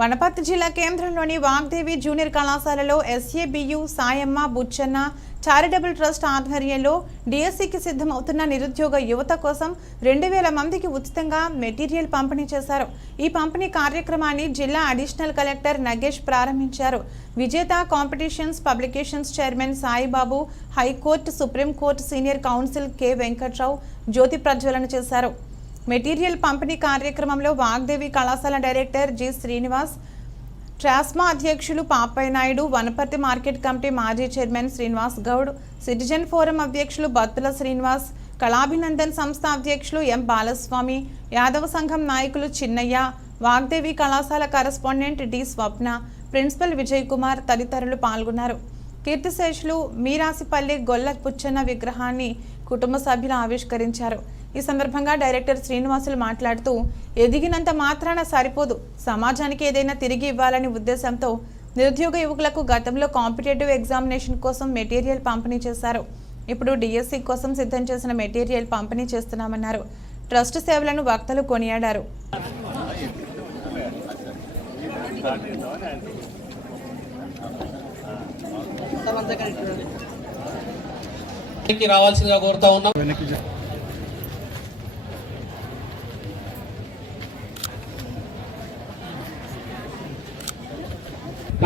వనపర్తి జిల్లా కేంద్రంలోని వాగ్దేవి జూనియర్ కళాశాలలో SABU Sayamma Buchanna charitable trust ఆధ్వర్యంలో డిఎస్సికి సిద్ధమవుతున్న నిరుద్యోగ యువత కోసం రెండు వేల మందికి ఉచితంగా మెటీరియల్ పంపిణీ చేశారు. ఈ పంపిణీ కార్యక్రమాన్ని జిల్లా అడిషనల్ కలెక్టర్ నగేష్ ప్రారంభించారు. Vijetha competitions publications chairman Saibabu high court supreme court senior counsel K Venkatrao జ్యోతి ప్రజ్వలన చేశారు. మెటీరియల్ పంపిణీ కార్యక్రమంలో వాగ్దేవి కళాశాల డైరెక్టర్ జి శ్రీనివాస్ ట్రాస్మా అధ్యక్షులు పాపయ్య నాయుడు వనపర్తి మార్కెట్ కమిటీ మాజీ chairman Srinivas Goud citizen forum అధ్యక్షులు బత్తుల శ్రీనివాస్ కళాభినందన్ సంస్థ అధ్యక్షులు ఎం బాలస్వామి యాదవ సంఘం నాయకులు చిన్నయ్య వాగ్దేవి కళాశాల correspondent D Swapna principal Vijay Kumar తదితరులు పాల్గొన్నారు. కీర్తిశేషులు మీరాసిపల్లి గొల్ల పుచ్చన్న విగ్రహాన్ని కుటుంబ సభ్యులు ఆవిష్కరించారు. ఈ సందర్భంగా డైరెక్టర్ శ్రీనివాసులు మాట్లాడుతూ ఎదిగినంత మాత్రాన సరిపోదు. సమాజానికి ఏదైనా తిరిగి ఇవ్వాలనే ఉద్దేశంతో నిరుద్యోగ యువకులకు గతంలో కాంపిటేటివ్ ఎగ్జామినేషన్ కోసం మెటీరియల్ పంపిణీ చేశారు. ఇప్పుడు డిఎస్సి కోసం సిద్ధం చేసిన మెటీరియల్ పంపిణీ చేస్తున్నామన్నారు. ట్రస్ట్ సేవలను వక్తలు కొనియాడారు. రావాల్సిందిగా కోరుతా ఉన్నాం.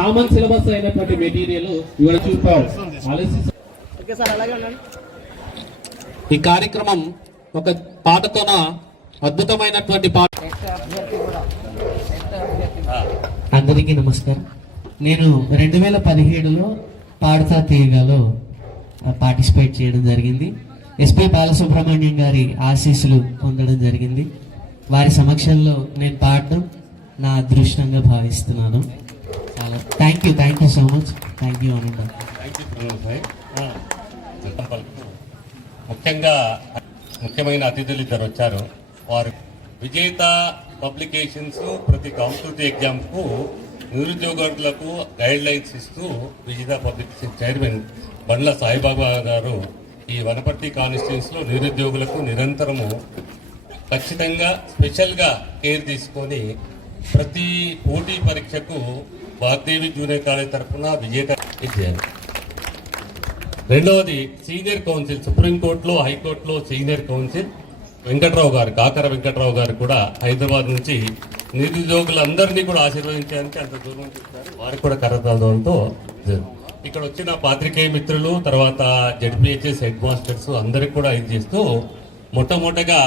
కామన్ సిలబస్ అయినటువంటి మెటీరియల్ ఇవాళ చూపాం ఆలోచించ ఓకే సార్ అలాగే ఉండండి. ఈ కార్యక్రమం ఒక పాటతోన అద్భుతమైనటువంటి పాట. అందరికీ నమస్కారం. నేను రెండు వేల పదిహేడులో పాడతా తీయగాలో పార్టిసిపేట్ చేయడం జరిగింది. ఎస్పి బాలసుబ్రహ్మణ్యం గారి ఆశీస్సులు పొందడం జరిగింది. వారి సమక్షంలో నేను పాడడం నా అదృష్టంగా భావిస్తున్నాను. Thank you thank you so much thank you అనండి ముఖ్యంగా ముఖ్యమైన అతిథులు ఇద్దరు వచ్చారు. వారు విజేత పబ్లికేషన్స్ ప్రతి కాంపిటేటివ్ ఎగ్జామ్కు నిరుద్యోగులకు గైడ్ లైన్స్ ఇస్తూ విజేత పబ్లికేషన్ చైర్మన్ బండ్ల సాయిబాబా గారు ఈ వనపర్తి కాన్స్టిట్యూన్స్లో నిరుద్యోగులకు నిరంతరము ఖచ్చితంగా స్పెషల్గా కేర్ తీసుకొని ప్రతి పోటీ పరీక్షకు వాగ్దేవి జూనియర్ కాలేజ్ తరఫున విజేత ఇచ్చారు. రెండవది సీనియర్ కౌన్సిల్ సుప్రీంకోర్టులో హైకోర్టులో సీనియర్ కౌన్సిల్. వెంకట్రావు గారు కాకర వెంకట్రావు గారు కూడా హైదరాబాద్ నుంచి నిరుద్యోగులందరినీ కూడా ఆశీర్వదించడానికి అంత దూరం చూస్తారు వారికి కూడా కరతాలతో ఇక్కడ వచ్చిన పాత్రికేయ మిత్రులు తర్వాత జడ్పిహెచ్ఎస్ హెడ్ మాస్టర్స్ అందరికి కూడా ఇది చేస్తూ మొట్టమొదటగా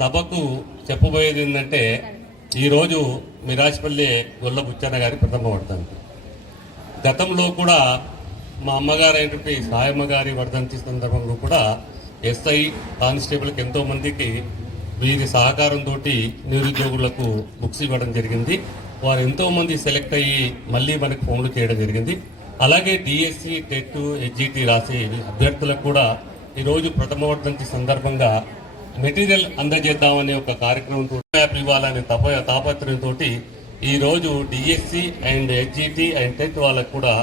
సభకు చెప్పబోయేది ఏంటంటే ఈరోజు మిరాజ్పల్లి గొల్ల బుచ్చన్న గారి ప్రథమ వర్ధంతి. గతంలో కూడా మా అమ్మగారు అయినటువంటి సాయమ్మ గారి వర్ధంతి సందర్భంలో కూడా ఎస్ఐ కానిస్టేబుల్కి ఎంతో మందికి వీరి సహకారంతో నిరుద్యోగులకు బుక్స్ ఇవ్వడం జరిగింది. వారు ఎంతోమంది సెలెక్ట్ అయ్యి మళ్ళీ మనకు ఫోన్లు చేయడం జరిగింది. అలాగే డిఎస్సి టెట్ హెచ్జిటి రాసే అభ్యర్థులకు కూడా ఈరోజు ప్రథమ వర్ధంతి సందర్భంగా మెటీరియల్ అందజేద్దామనే ఒక కార్యక్రమంతో యాప్ ఇవ్వాలనే తప తాపత్రయంతో ఈ రోజు DSC and HGT and TET వాళ్ళకు కూడా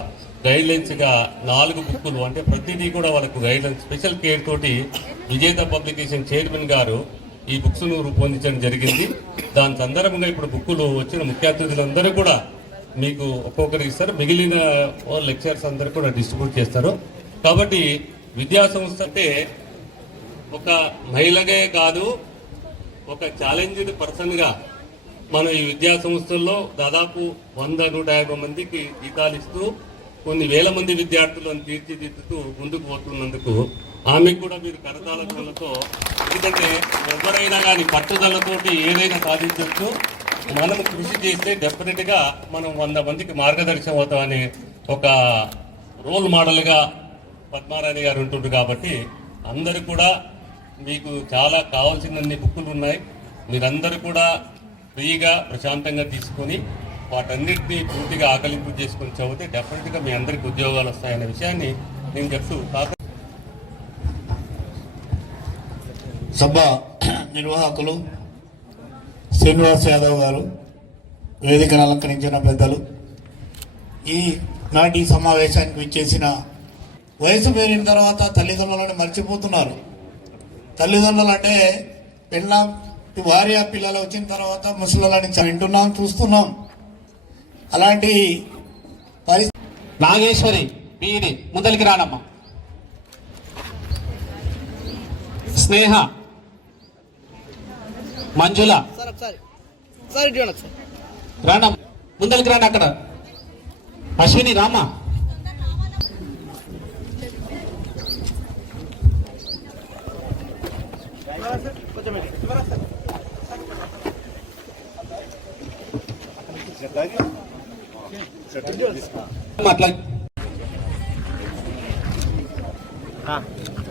గైడ్లైన్స్గా గా నాలుగు బుక్కులు అంటే ప్రతిదీ కూడా వాళ్ళకు గైడ్లైన్స్ స్పెషల్ కేర్ తోటి విజేత పబ్లికేషన్ చైర్మన్ గారు ఈ బుక్స్ను రూపొందించడం జరిగింది. దాని సందర్భంగా ఇప్పుడు బుక్కులు వచ్చిన ముఖ్య అతిథులందరూ కూడా మీకు ఒక్కొక్కరికి ఇస్తారు. మిగిలిన లెక్చర్స్ అందరూ కూడా డిస్ట్రిబ్యూట్ చేస్తారు. కాబట్టి విద్యా సంస్థ అంటే ఒక మహిళగే కాదు ఒక ఛాలెంజ్డ్ పర్సన్గా మనం ఈ విద్యా సంస్థల్లో దాదాపు వంద నూట యాభై మందికి జీతాలు ఇస్తూ కొన్ని వేల మంది విద్యార్థులను తీర్చిదిద్దుతూ ముందుకు పోతున్నందుకు ఆమెకు కూడా మీరు కరతాళతో ఎందుకంటే ఎవరైనా కానీ పట్టుదలతోటి ఏదైనా సాధించవచ్చు మనం కృషి చేస్తే డెఫినెట్గా మనం వంద మందికి మార్గదర్శనం అవుతామనే ఒక రోల్ మోడల్గా పద్మారాణి గారు ఉంటుండ్రు కాబట్టి అందరూ కూడా మీకు చాలా కావాల్సినన్ని బుక్కులు ఉన్నాయి మీరందరూ కూడా ఫ్రీగా ప్రశాంతంగా తీసుకొని వాటన్నిటిని పూర్తిగా ఆకలింపు చేసుకొని చదివితే డెఫినెట్గా మీ అందరికి ఉద్యోగాలు వస్తాయనే విషయాన్ని నేను చెప్తూ కాకపోతే సభ నిర్వాహకులు శ్రీనివాస్ యాదవ్ గారు వేదికను అలంకరించిన పెద్దలు. ఈ నాటి సమావేశానికి విచ్చేసిన వయసు పెరిగిన తర్వాత తల్లిదండ్రులను మర్చిపోతున్నారు. తల్లిదండ్రులు అంటే పెళ్ళ భార్య పిల్లలు వచ్చిన తర్వాత ముసలిని వింటున్నాం చూస్తున్నాం. అలాంటి పరిస్థితి నాగేశ్వరి బీఈడి ముందలికి రానమ్మా. స్నేహ మంజుల. రానమ్మ. ముందలికి రాండి అక్కడ. అశ్విని రామా. అట్లా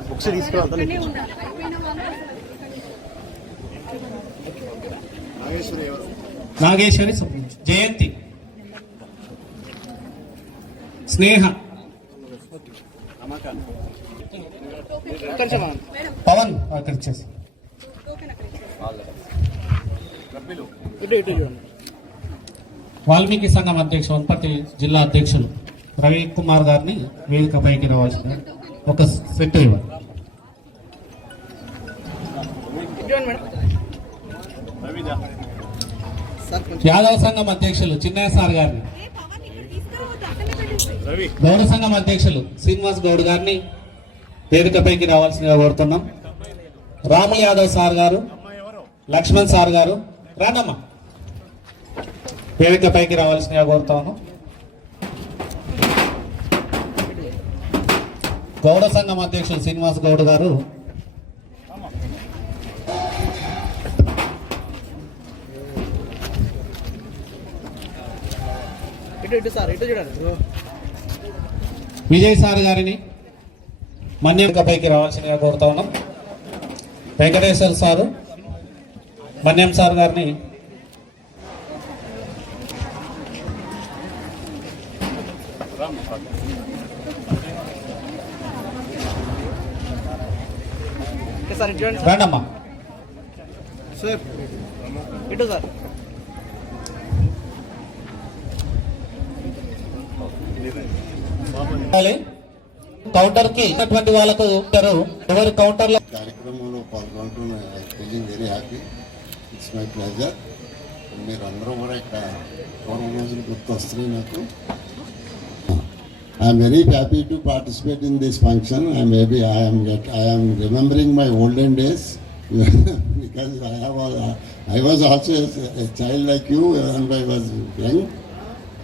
బుక్స్ తీసుకురా నాగేశ్వరి జయంతి స్నేహ పవన్ అక్కడ ఇచ్చేసి ఇటు ఇటు చూడండి వాల్మీకి సంఘం అధ్యక్షులు వనపర్తి జిల్లా అధ్యక్షులు రవి కుమార్ గారిని వేదికపైకి రావాల్సిన ఒక సెట్ ఇవ్వండి. యాదవ సంఘం అధ్యక్షులు చిన్నయ్య సార్ గారిని గౌడ సంఘం అధ్యక్షులు శ్రీనివాస్ గౌడ్ గారిని వేదికపైకి రావాల్సిందిగా కోరుతున్నాం. రాము యాదవ్ సార్ గారు లక్ష్మణ్ సార్ గారు. రానమ్మా. వేదికపైకి రావాల్సిందిగా కోరుతాను. గౌడ సంఘం అధ్యక్షులు శ్రీనివాస్ గౌడ్ గారు. విజయ్ సార్ గారిని మన్యంకపైకి రావాల్సిందిగా కోరుతా ఉన్నాం. వెంకటేశ్వర సారు. మన్యం సార్ గారిని. రండమ్మా. సార్. ఇటు సార్. కౌంటర్కి ఉన్నటువంటి వాళ్ళకు ఎవరు కౌంటర్లో కార్యక్రమంలో పాల్గొనడం I feeling very happy. It's my pleasure మీరు అందరూ కూడా ఇక్కడ పూర్వం రోజులు గుర్తు వస్తున్నాయి నాకు I'm very happy to participate in this function I maybe I'm I'm remembering my olden days because I have I was also child like you and I was young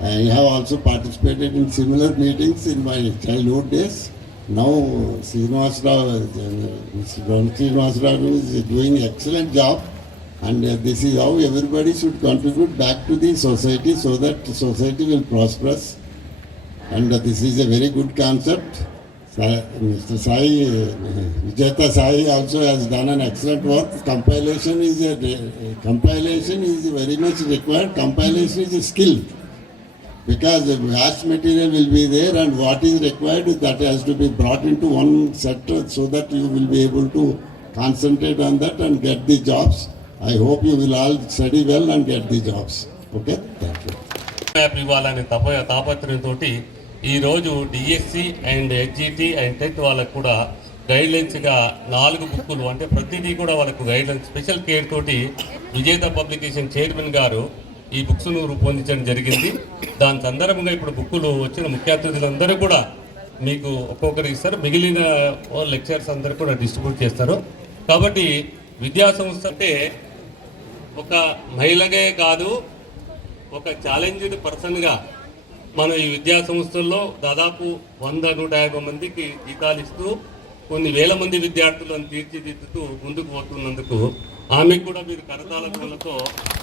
I have also participated in similar meetings in my childhood days. Now, Srinivas Rao, uh, Mr. Ron Srinivas Rao is doing excellent job. And uh, this is how everybody should contribute back to the society so that society will prosper. And uh, this is a very good concept. Mr. Sai, uh, Sai also has done an excellent work. Compilation is a, compilation is very much required. Compilation is a skill because the vast material will be there and what is required that has to be brought into one sector so that you will be able to concentrate on that and get the jobs. I hope you will all study well and get the jobs okay thank you app ఇవ్వాలనే తప తాపత్రయంతో ఈరోజు DSC and HGT and TET వాళ్ళకు కూడా గైడ్లైన్స్గా నాలుగు బుక్కులు అంటే ప్రతిదీ కూడా వాళ్ళకు గైడ్లైన్స్ స్పెషల్ కేర్ తోటి విజేత పబ్లికేషన్ చైర్మన్ గారు ఈ బుక్స్ను రూపొందించడం జరిగింది. దాని సందర్భంగా ఇప్పుడు బుక్కులు వచ్చిన ముఖ్య అతిథులందరూ కూడా మీకు ఒక్కొక్కరికి ఇస్తారు. మిగిలిన లెక్చర్స్ అందరూ కూడా డిస్ట్రిబ్యూట్ చేస్తారు. కాబట్టి విద్యా సంస్థ అంటే ఒక మహిళగే కాదు ఒక ఛాలెంజ్డ్ పర్సన్గా మనం ఈ విద్యా సంస్థల్లో దాదాపు వంద నూట యాభై మందికి జీతాలు ఇస్తూ కొన్ని వేల మంది విద్యార్థులను తీర్చిదిద్దుతూ ముందుకు పోతున్నందుకు ఆమెకు కూడా మీరు కరతాల ధ్వనులతో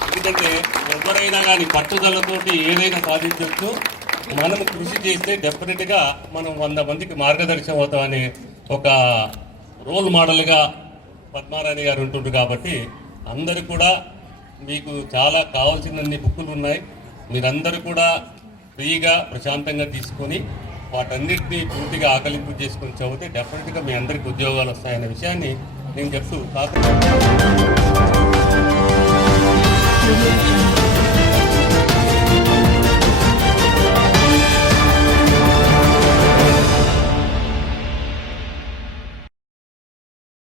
ఎందుకంటే ఎవరైనా కానీ పట్టుదలతోటి ఏదైనా సాధించవచ్చు. మనం కృషి చేస్తే డెఫినెట్గా మనం వంద మందికి మార్గదర్శనం అవుతామనే ఒక రోల్ మోడల్గా పద్మారాణి గారు ఉంటుండ్రు కాబట్టి అందరూ కూడా మీకు చాలా కావాల్సినన్ని బుక్కులు ఉన్నాయి. మీరందరూ కూడా ఫ్రీగా ప్రశాంతంగా తీసుకొని వాటన్నిటిని పూర్తిగా ఆకలింపు చేసుకొని చదివితే డెఫినెట్గా మీ అందరికి ఉద్యోగాలు వస్తాయనే విషయాన్ని నేను చెప్తూ కాకుండా